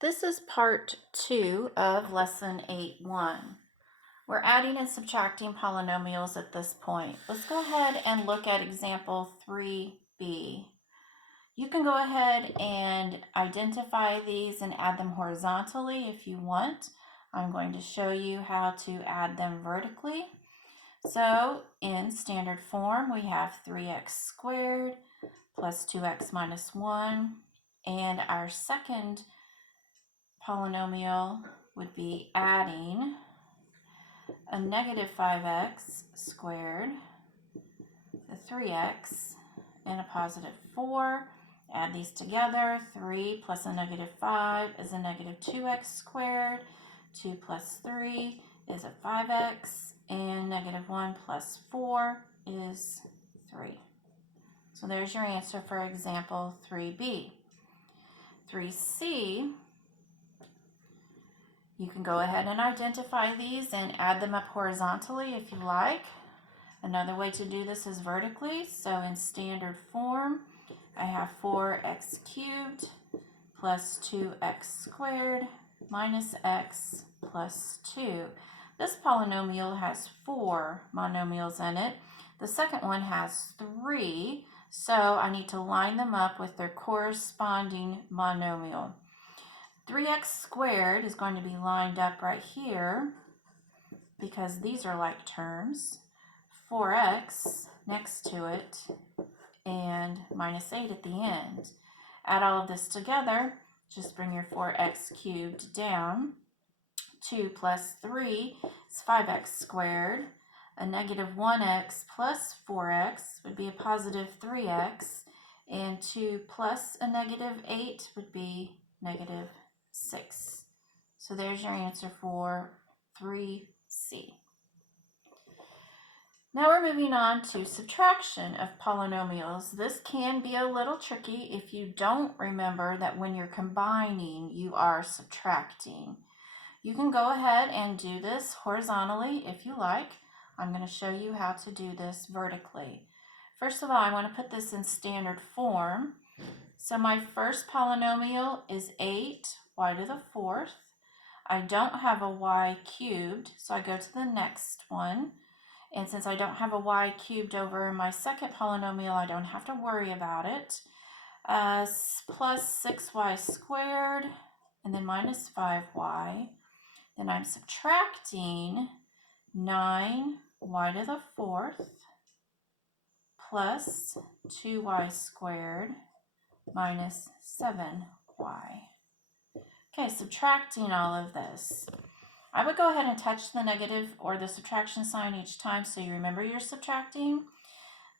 This is part 2 of lesson 8.1. We're adding and subtracting polynomials at this point. Let's go ahead and look at example 3b. You can go ahead and identify these and add them horizontally if you want. I'm going to show you how to add them vertically. So in standard form, we have 3x squared plus 2x minus 1, and our second polynomial would be adding a negative 5x squared, the 3x, and a positive 4. Add these together. 3 plus a negative 5 is a negative 2x squared. 2 plus 3 is a 5x, and negative 1 plus 4 is 3. So there's your answer for example 3b. 3c, you can go ahead and identify these and add them up horizontally if you like. Another way to do this is vertically. So in standard form, I have 4x cubed plus 2x squared minus x plus 2. This polynomial has 4 monomials in it. The second one has 3, so I need to line them up with their corresponding monomial. 3x squared is going to be lined up right here because these are like terms. 4x next to it and minus 8 at the end. Add all of this together, just bring your 4x cubed down. 2 plus 3 is 5x squared. A negative 1x plus 4x would be a positive 3x, and 2 plus a negative 8 would be negative 6. So there's your answer for 3C. Now we're moving on to subtraction of polynomials. This can be a little tricky if you don't remember that when you're combining, you are subtracting. You can go ahead and do this horizontally if you like. I'm going to show you how to do this vertically. First of all, I want to put this in standard form. So my first polynomial is 8y to the 4th. I don't have a y cubed, so I go to the next one. And since I don't have a y cubed over my second polynomial, I don't have to worry about it. Plus 6y squared, and then minus 5y. Then I'm subtracting 9y to the 4th plus 2y squared minus 7y. Okay, subtracting all of this. I would go ahead and touch the negative or the subtraction sign each time so you remember you're subtracting.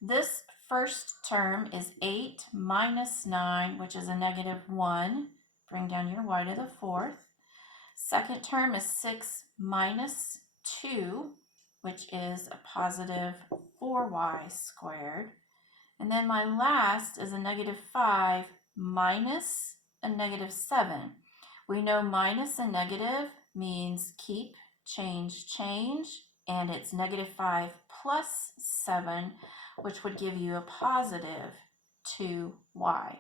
This first term is 8 minus 9, which is a negative 1. Bring down your y to the 4th. Second term is 6 minus 2, which is a positive 4y squared. And then my last is a negative 5 minus a negative 7. We know minus and negative means keep, change, and it's negative 5 plus 7, which would give you a positive 2y.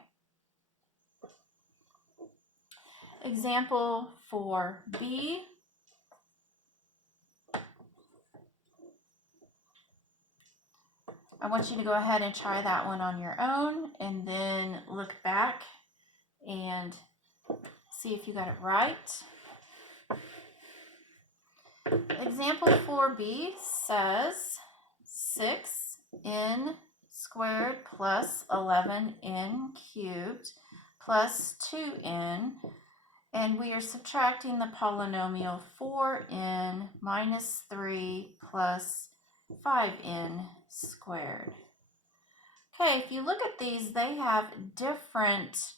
Example 4b. I want you to go ahead and try that one on your own and then look back and see if you got it right. Example 4b says 6n squared plus 11n cubed plus 2n, and we are subtracting the polynomial 4n minus 3 plus 5n squared. Okay, if you look at these, they have different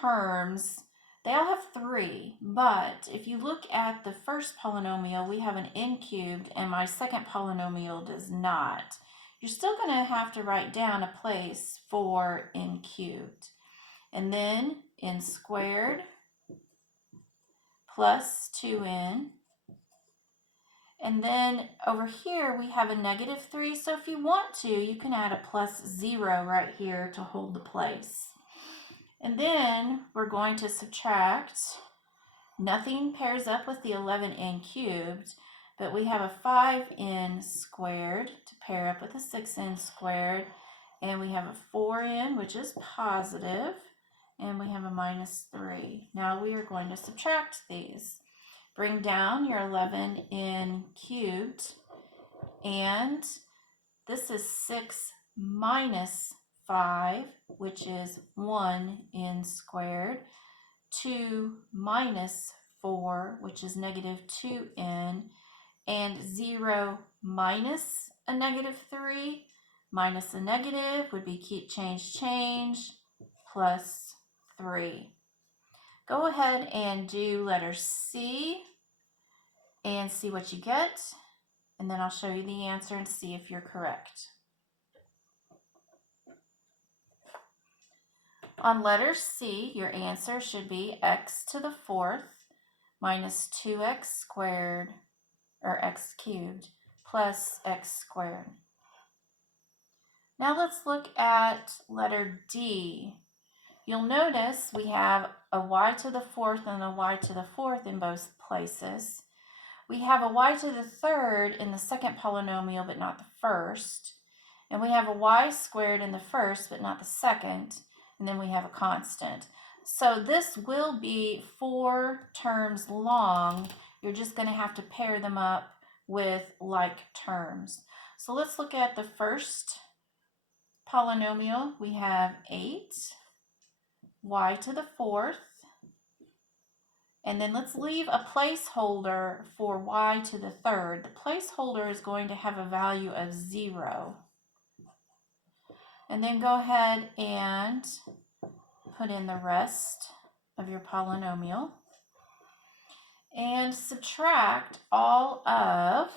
terms. They all have 3, but if you look at the first polynomial, we have an n cubed, and my second polynomial does not. You're still going to have to write down a place for n cubed. And then n squared plus 2n. And then over here, we have a negative 3, so if you want to, you can add a plus 0 right here to hold the place. And then we're going to subtract Nothing pairs up with the 11n cubed, but we have a 5n squared to pair up with a 6n squared, and we have a 4n, which is positive, and we have a minus 3. Now we are going to subtract these. Bring down your 11n cubed, and this is 6 minus 5, which is 1n squared, 2 minus 4, which is negative 2n, and 0 minus a negative 3, minus a negative would be keep, change, plus 3. Go ahead and do letter C and see what you get, and then I'll show you the answer and see if you're correct. On letter C, your answer should be x to the 4th minus 2x squared, or x cubed, plus x squared. Now let's look at letter D. You'll notice we have a y to the 4th and a y to the 4th in both places. We have a y to the 3rd in the second polynomial, but not the first. And we have a y squared in the first, but not the second. And then we have a constant. So this will be 4 terms long. You're just going to have to pair them up with like terms. So let's look at the first polynomial. We have 8 y to the 4th. And then let's leave a placeholder for y to the 3rd. The placeholder is going to have a value of 0. And then go ahead and put in the rest of your polynomial. And subtract all of,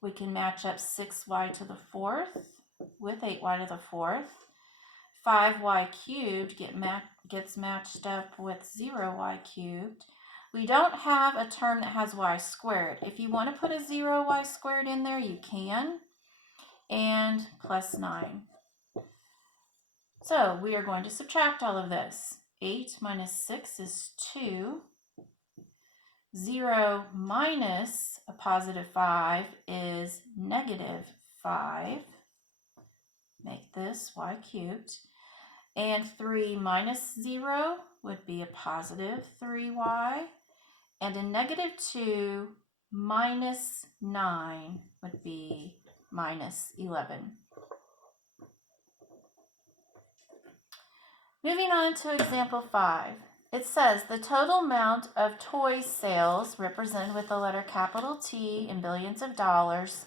we can match up 6y to the 4th with 8y to the 4th. 5y cubed gets matched up with 0y cubed. We don't have a term that has y squared. If you want to put a 0y squared in there, you can. And plus 9. So we are going to subtract all of this. 8 minus 6 is 2. 0 minus a positive 5 is negative 5. Make this y cubed. And 3 minus 0 would be a positive 3y. And a negative 2 minus 9 would be minus 11. Moving on to example 5. It says the total amount of toy sales, represented with the letter capital T in billions of dollars,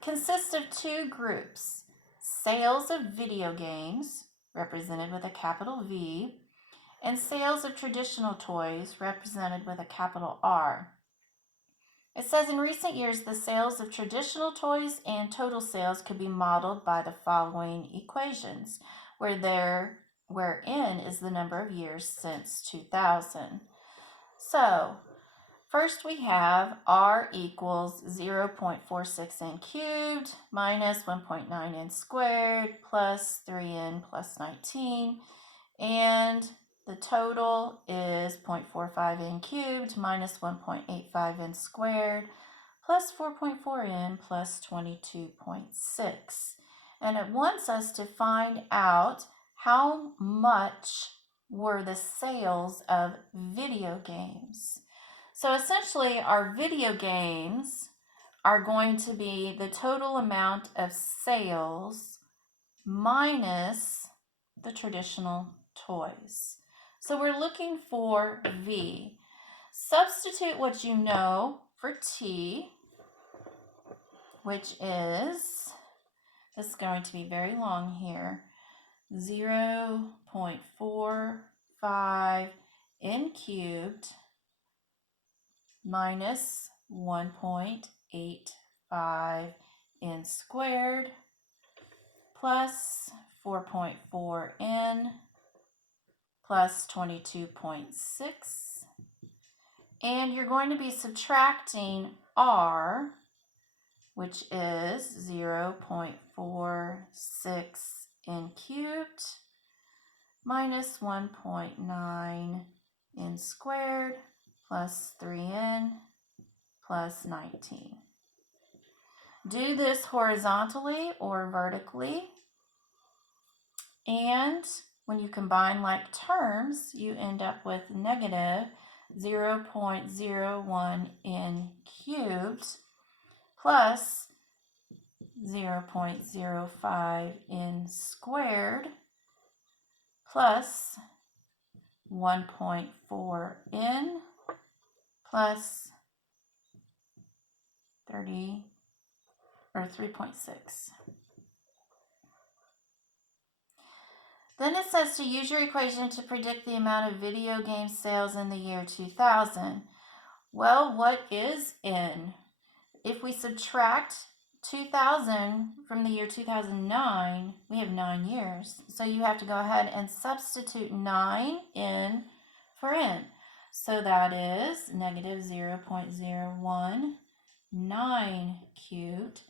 consists of 2 groups. Sales of video games, represented with a capital V, and sales of traditional toys, represented with a capital R. It says in recent years, the sales of traditional toys and total sales could be modeled by the following equations, where n is the number of years since 2000. So, first we have r equals 0.46n cubed minus 1.9n squared plus 3n plus 19, and the total is 0.45n cubed minus 1.85n squared plus 4.4n plus 22.6. And it wants us to find out how much were the sales of video games. So essentially our video games are going to be the total amount of sales minus the traditional toys. So we're looking for V. Substitute what you know for T, which is, this is going to be very long here, 0.45 n cubed minus 1.85 n squared plus 4.4n plus 22.6. And you're going to be subtracting r, which is 0.46 n cubed minus 1.9 n squared plus 3n plus 19. Do this horizontally or vertically, and when you combine like terms, you end up with negative 0.01n cubed plus 0.05n squared plus 1.4n plus 3.6. Then it says to use your equation to predict the amount of video game sales in the year 2000. Well, what is n? If we subtract 2000 from the year 2009, we have 9 years. So you have to go ahead and substitute 9n for n. So that is negative 0.019 cubed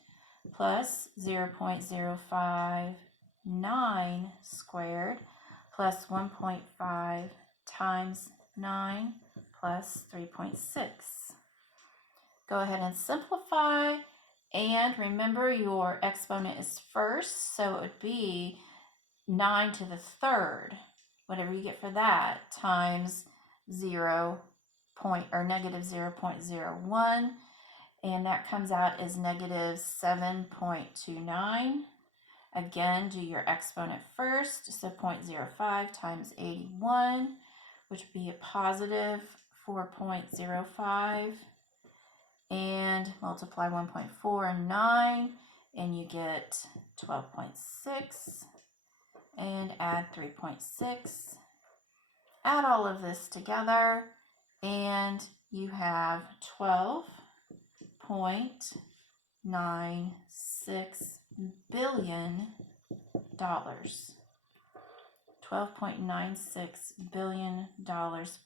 plus 0.059 squared plus 1.5 times 9 plus 3.6. Go ahead and simplify, and remember your exponent is first, so it would be 9 to the third, whatever you get for that, times negative 0.01, and that comes out as negative 7.29. Again, do your exponent first, so 0.05 times 81, which would be a positive 4.05, and multiply 1.4 and 9, and you get 12.6, and add 3.6. Add all of this together, and you have $12.96 billion. $12.96 billion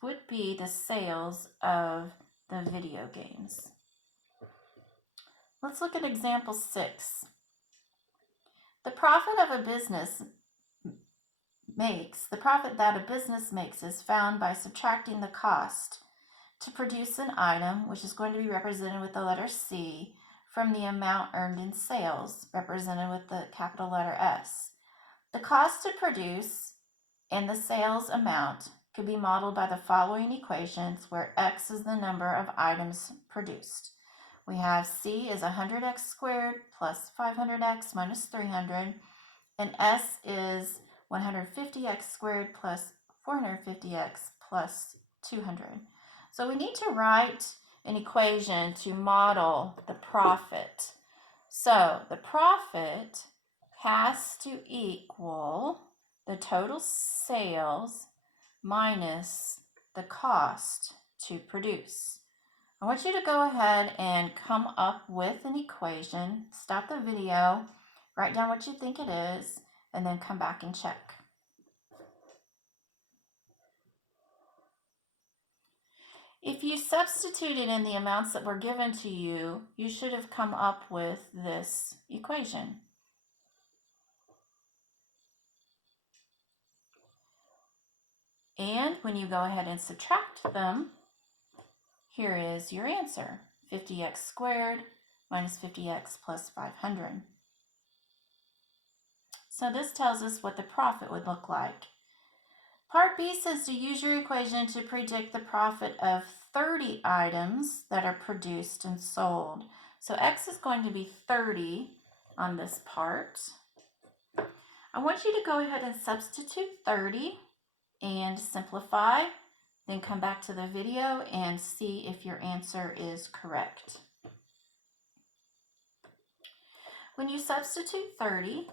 would be the sales of the video games. Let's look at example 6. The profit that a business makes is found by subtracting the cost to produce an item, which is going to be represented with the letter C, from the amount earned in sales, represented with the capital letter S. The cost to produce and the sales amount could be modeled by the following equations, where X is the number of items produced. We have C is 100x squared plus 500x minus 300, and S is 150x squared plus 450x plus 200. So we need to write an equation to model the profit. So the profit has to equal the total sales minus the cost to produce. I want you to go ahead and come up with an equation, stop the video, write down what you think it is, and then come back and check. If you substituted in the amounts that were given to you, you should have come up with this equation. And when you go ahead and subtract them, here is your answer, 50x squared minus 50x plus 500. So this tells us what the profit would look like. Part B says to use your equation to predict the profit of 30 items that are produced and sold. So X is going to be 30 on this part. I want you to go ahead and substitute 30 and simplify, then come back to the video and see if your answer is correct. When you substitute 30,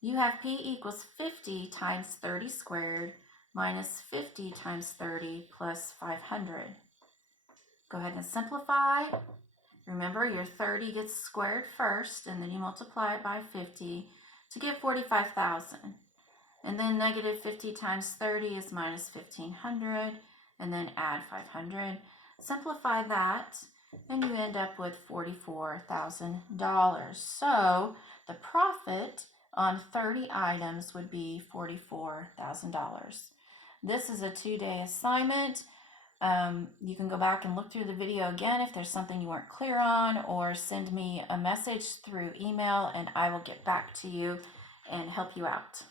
you have P equals 50 times 30 squared minus 50 times 30 plus 500. Go ahead and simplify. Remember, your 30 gets squared first, and then you multiply it by 50 to get 45,000. And then negative 50 times 30 is minus 1,500, and then add 500. Simplify that, and you end up with $44,000. So the profit on 30 items would be $44,000. This is a 2-day assignment. You can go back and look through the video again if there's something you weren't clear on, or send me a message through email and I will get back to you and help you out.